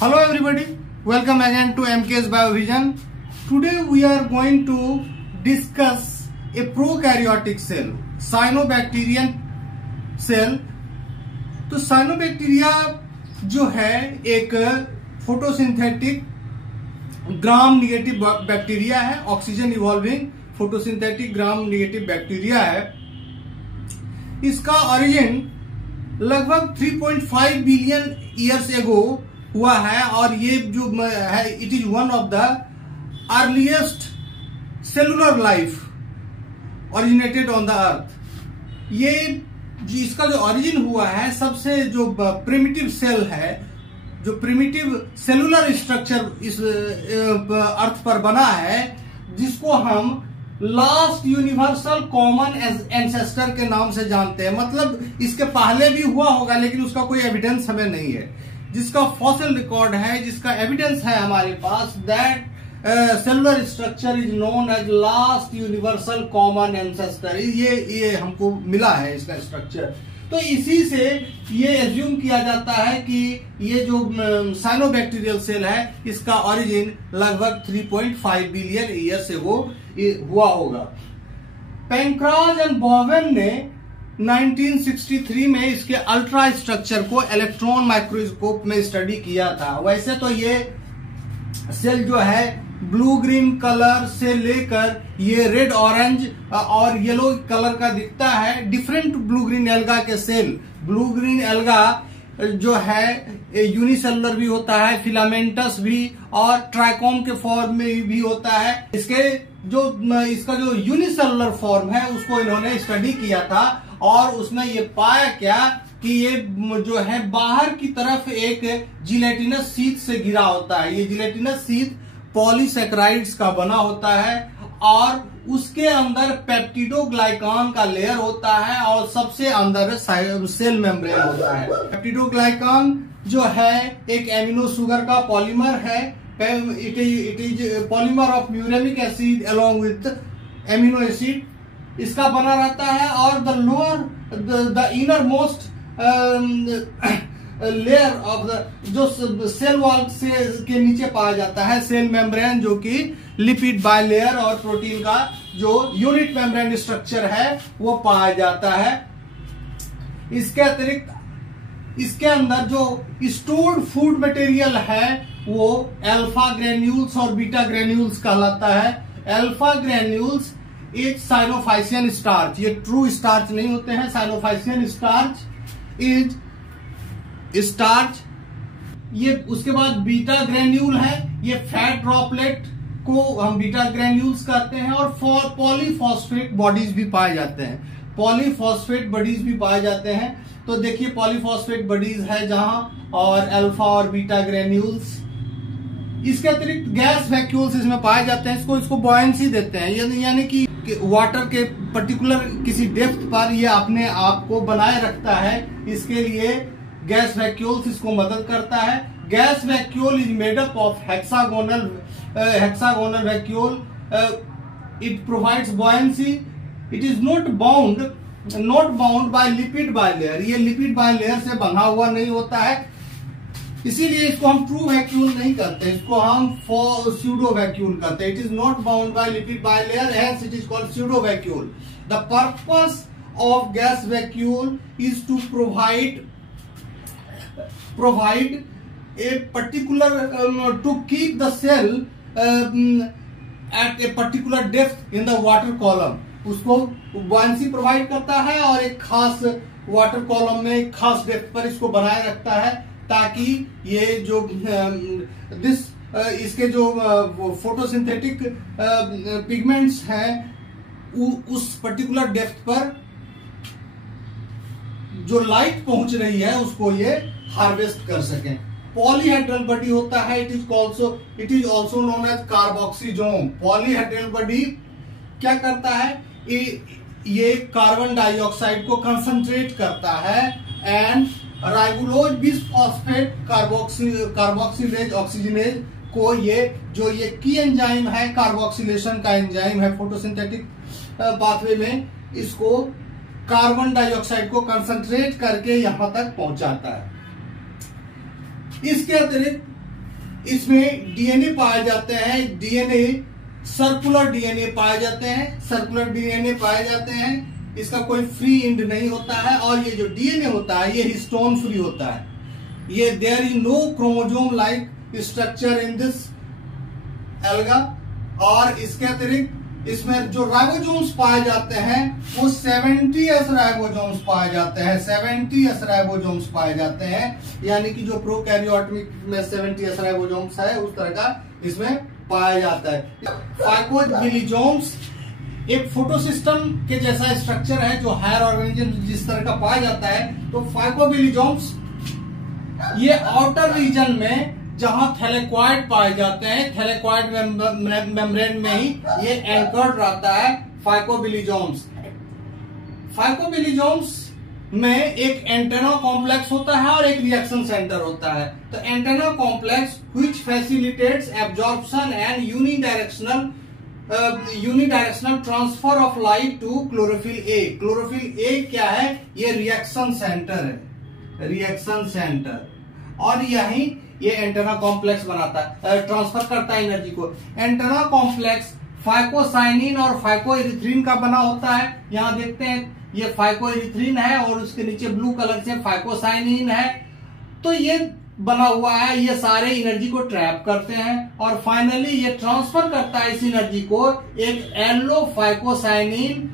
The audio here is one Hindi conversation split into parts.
Hello everybody, welcome again to MK's Biovision. Today we are going to discuss a prokaryotic cell, cyanobacterian cell. तो साइनोबैक्टीरिया जो है एक फोटोसिंथेटिक ग्राम निगेटिव बैक्टीरिया है, ऑक्सीजन इवॉल्विंग फोटोसिंथेटिक ग्राम निगेटिव बैक्टीरिया है। इसका ओरिजिन लगभग 3.5 बिलियन ईयर्स एगो हुआ है और ये जो है it is one of the earliest cellular life originated on the earth. ये इसका जो ओरिजिन हुआ है, सबसे जो प्रिमिटिव सेल है, जो प्रिमिटिव सेलुलर स्ट्रक्चर इस अर्थ पर बना है, जिसको हम लास्ट यूनिवर्सल कॉमन एंसेस्टर के नाम से जानते हैं। मतलब इसके पहले भी हुआ होगा लेकिन उसका कोई एविडेंस हमें नहीं है। जिसका फॉसिल रिकॉर्ड है, जिसका एविडेंस है हमारे पास, that cellular structure is known as last universal common ancestor. ये हमको मिला है इसका स्ट्रक्चर। तो इसी से ये एज्यूम किया जाता है कि ये जो साइनोबैक्टीरियल सेल है, इसका ओरिजिन लगभग 3.5 बिलियन ईयर से वो हुआ होगा। पेंक्राज एंड बोवेन ने 1963 में इसके अल्ट्रा स्ट्रक्चर को इलेक्ट्रॉन माइक्रोस्कोप में स्टडी किया था। वैसे तो ये सेल जो है ब्लू ग्रीन कलर से लेकर ये रेड ऑरेंज और येलो कलर का दिखता है। डिफरेंट ब्लू ग्रीन एल्गा के सेल, ब्लू ग्रीन एल्गा जो है यूनिसेलुलर भी होता है, फिलामेंटस भी, और ट्राइकोम के फॉर्म में भी होता है। इसका जो यूनिसेलुलर फॉर्म है उसको इन्होंने स्टडी किया था और उसमें ये पाया क्या कि ये जो है बाहर की तरफ एक जिलेटिनस सीथ से घिरा होता है। ये जिलेटिनस सीथ पॉलीसेक्राइड्स का बना होता है और उसके अंदर पेप्टिडोग्लाइकान का लेयर होता है और सबसे अंदर सेल मेम्ब्रेन होता है। पेप्टिडोग्लाइकान जो है एक एमिनो शुगर का पॉलीमर है। It is polymer of muramic acid along with amino acid इसका बना रहता है। और the inner most layer of the जो सेल वॉल से के नीचे पाया जाता है सेल मेम्ब्रेन, जो कि लिपिड बाइलेयर और प्रोटीन का जो यूनिट मेम्ब्रेन स्ट्रक्चर है वो पाया जाता है। इसके अतिरिक्त इसके अंदर जो स्टोर्ड फूड मटेरियल है वो अल्फा ग्रेन्यूल्स और बीटा ग्रेन्यूल्स कहलाता है। अल्फा ग्रेन्यूल्स एक साइनोफाइसियन स्टार्च, ये ट्रू स्टार्च नहीं होते हैं। Cyanophycean starch is starch. ये उसके बाद बीटा ग्रेन्यूल है, ये फैट ड्रॉपलेट को हम बीटा ग्रेन्यूल्स कहते हैं। और पॉलीफॉस्फेट बॉडीज भी पाए जाते हैं, पॉलीफॉस्फेट बॉडीज भी पाए जाते हैं। तो देखिए पॉलीफॉस्फेट बॉडीज है जहां, और अल्फा और बीटा ग्रेन्यूल्स। इसके अतिरिक्त गैस वैक्यूल्स इसमें पाए जाते हैं। इसको बॉयंसी देते हैं, यानी कि वाटर के पर्टिकुलर किसी डेप्थ पर ये अपने आप को बनाए रखता है। इसके लिए गैस वैक्यूल्स इसको मदद करता है। Gas vacuole is made up of hexagonal vacuole. It provides buoyancy. It is not bound by lipid bilayer. ये लिपिड बाइलेयर से बंधा हुआ नहीं होता है, इसीलिए इसको हम ट्रू वैक्यूल नहीं करते, इसको हम स्यूडो वैक्यूल करते हैं। It is not bound by lipid bilayer, hence it is called pseudo vacuole. The purpose of gas vacuole is to provide a particular to keep the cell at a particular depth in the water column। उसको buoyancy प्रोवाइड करता है और एक खास वाटर कॉलम में एक खास डेप्थ पर इसको बनाए रखता है, ताकि ये जो इसके जो फोटोसिंथेटिक पिगमेंट्स हैं उस पर्टिकुलर डेप्थ पर जो लाइट पहुंच रही है उसको ये हार्वेस्ट कर सकें। पॉलीहेड्रल बॉडी होता है। It is also known as carboxysome. Polyhedral body क्या करता है, ये कार्बन डाइऑक्साइड को कंसंट्रेट करता है एंड राइबोलोज बिसफॉस्फेट कार्बोक्सिलेज ऑक्सीजनेज को ये की एंजाइम है, कार्बोक्सिलेशन का एंजाइम है फोटोसिंथेटिक पाथवे में, इसको कार्बन डाइऑक्साइड को कंसंट्रेट करके यहां तक पहुंचाता है। इसके अतिरिक्त इसमें डीएनए पाए जाते हैं, डीएनए सर्कुलर डीएनए पाए जाते हैं, सर्कुलर डीएनए पाए जाते हैं। इसका कोई फ्री एंड नहीं होता है, और ये जो डीएनए होता है ये हिस्टोन फ्री होता है। ये there is no chromosome like structure in this alga. और इसके अतिरिक्त इसमें जो राइबोसोम्स पाए जाते हैं वो 70s राइबोसोम्स पाए जाते हैं, 70s राइबोसोम्स पाए जाते हैं। यानी कि जो प्रोकैरियोटिक में 70s राइबोसोम्स है उस तरह का इसमें पाया जाता है। फाइकोबिलिजोम्स एक फोटोसिस्टम के जैसा स्ट्रक्चर है जो हायर ऑर्गेनिज्म जिस तरह का पाया जाता है। तो फाइकोबिलिजोम्स ये आउटर रीजन में जहां थैलेक्वाइड पाए जाते हैं, थैलेक्वाइड मेम्ब्रेन में ही ये एंकर्ड रहता है फाइकोबिलिजोम्स। फाइकोबिलिजोम्स में एक एंटेना कॉम्प्लेक्स होता है और एक रिएक्शन सेंटर होता है। तो antenna complex which facilitates absorption and unidirectional transfer of light to chlorophyll A. Chlorophyll A क्या है? ये रिएक्शन सेंटर है, रिएक्शन सेंटर। और यही ये एंटेना कॉम्प्लेक्स बनाता है, ट्रांसफर करता है एनर्जी को। एंटेना कॉम्प्लेक्स फाइकोसाइनिन और फाइकोइरिथ्रिन का बना होता है। यहां देखते हैं ये फाइकोइरिथ्रिन है और उसके नीचे ब्लू कलर से फाइकोसाइनिन है। तो ये बना हुआ है, ये सारे एनर्जी को ट्रैप करते हैं और फाइनली ये ट्रांसफर करता है इस एनर्जी को एक एलोफाइकोसाइनिन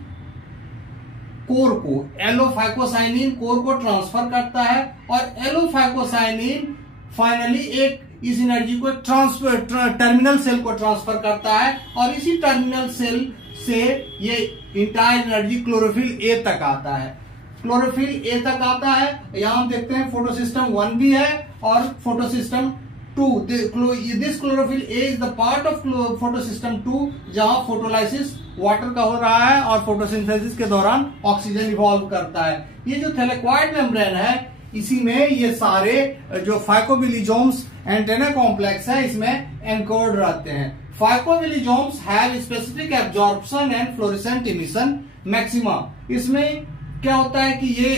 कोर को, एलोफाइकोसाइनिन कोर को ट्रांसफर करता है। और एलोफाइकोसाइनिन फाइनली एक इस एनर्जी को टर्मिनल सेल को ट्रांसफर करता है और इसी टर्मिनल सेल से ये इंटायर एनर्जी क्लोरोफिल ए तक आता है, क्लोरोफिल ए तक आता है। यहां हम देखते हैं फोटोसिस्टम 1 भी है और photosystem 2। This chlorophyll A is the part of photosystem 2 जहां फोटोलाइसिस वाटर का हो रहा है और फोटोसिंथेसिस के दौरान ऑक्सीजन इवॉल्व करता है। ये जो थैलेक्वाइड मेम्ब्रेन है इसी में ये सारे जो फाइकोबिलिजोम्स एंटेना कॉम्प्लेक्स है इसमें एंकर्ड रहते हैं। Phycobilisomes have specific absorption and fluorescent emission maxima. इसमें क्या होता है कि ये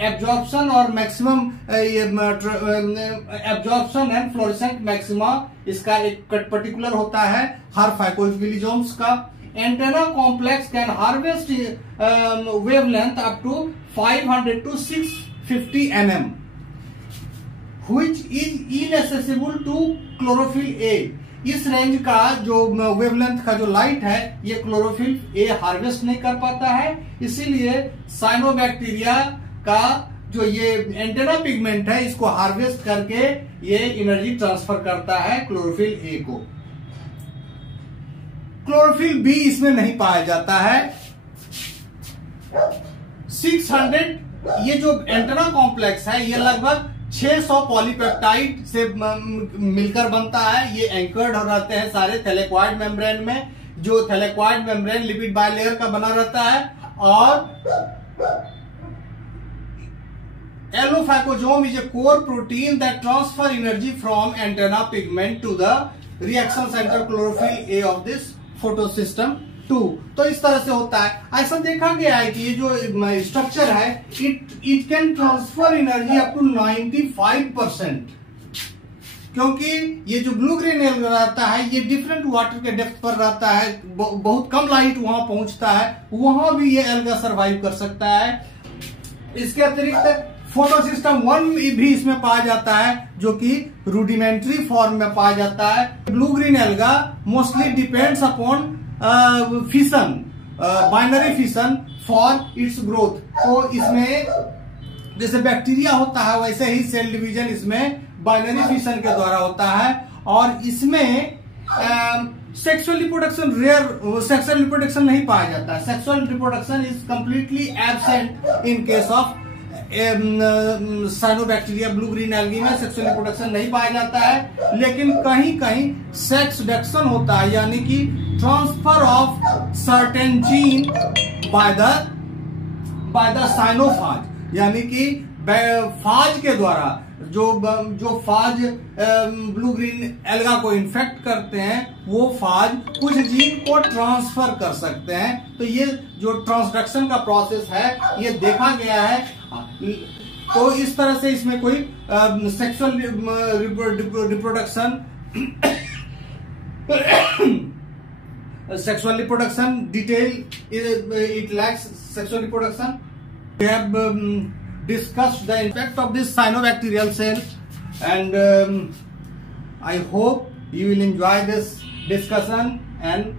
एब्जॉर्प्शन और maximum absorption and fluorescent maxima इसका एक पर्टिकुलर होता है हर फाइकोबिलिजोम्स का। Antenna complex can harvest wavelength up to 500 to 650 mm, which is inaccessible to chlorophyll A। इस रेंज का जो वेवलेंथ का जो लाइट है ये क्लोरोफिल ए हार्वेस्ट नहीं कर पाता है। इसीलिए साइनोबैक्टीरिया का जो ये एंटेना पिगमेंट है इसको हार्वेस्ट करके ये एनर्जी ट्रांसफर करता है क्लोरोफिल ए को। क्लोरोफिल बी इसमें नहीं पाया जाता है। 600 ये जो एंटेना कॉम्प्लेक्स है ये लगभग 600 पॉलीपेप्टाइड से मिलकर बनता है। ये एंकर्ड हो रहते हैं सारे थैलेक्वाइड मेम्ब्रेन में, जो थैलेक्वाइड मेम्ब्रेन लिपिड बाइलेयर का बना रहता है। और allophycosome is a core protein that transfer energy from antenna pigment to the reaction centre chlorophyll A of this photosystem 2। तो इस तरह से होता है। ऐसा देखा गया है कि ये जो स्ट्रक्चर है it can transfer energy up to 95%, क्योंकि ये जो ब्लू ग्रीन एल्गा रहता है ये डिफरेंट वाटर के डेप्थ पर रहता है, बहुत कम लाइट वहां पहुंचता है, वहां भी ये एल्गा सरवाइव कर सकता है। इसके अतिरिक्त फोटोसिस्टम 1 भी इसमें पाया जाता है जो कि रूडिमेंट्री फॉर्म में पाया जाता है। Blue green alga mostly depends upon fission, binary fission for its growth. तो इसमें जैसे बैक्टीरिया होता है वैसे ही सेल डिवीजन इसमें बाइनरी फिशन के द्वारा होता है। और इसमें सेक्सुअल रिप्रोडक्शन सेक्सुअल रिप्रोडक्शन नहीं पाया जाता है। Sexual reproduction is completely absent in case of cyanobacteria. Blue green algae में सेक्सुअल रिप्रोडक्शन नहीं पाया जाता है, लेकिन कहीं कहीं सेक्सडक्शन होता है, यानी कि transfer of certain gene by the cyanophage, यानी कि फाज के द्वारा जो फाज ब्लू ग्रीन एल्गा को इन्फेक्ट करते हैं वो फाज कुछ जीन को ट्रांसफर कर सकते हैं। तो ये जो ट्रांसडक्शन का प्रोसेस है ये देखा गया है तो इस तरह से इसमें कोई sexual reproduction sexual reproduction detail, it lacks sexual reproduction. We have discussed the impact of this cyanobacterial cell, and I hope you will enjoy this discussion, and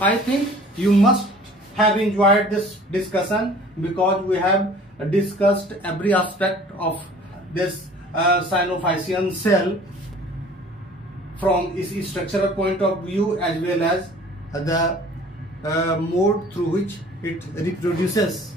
I think you must have enjoyed this discussion because we have discussed every aspect of this cyanophysian cell from its structural point of view as well as the mode through which it reproduces.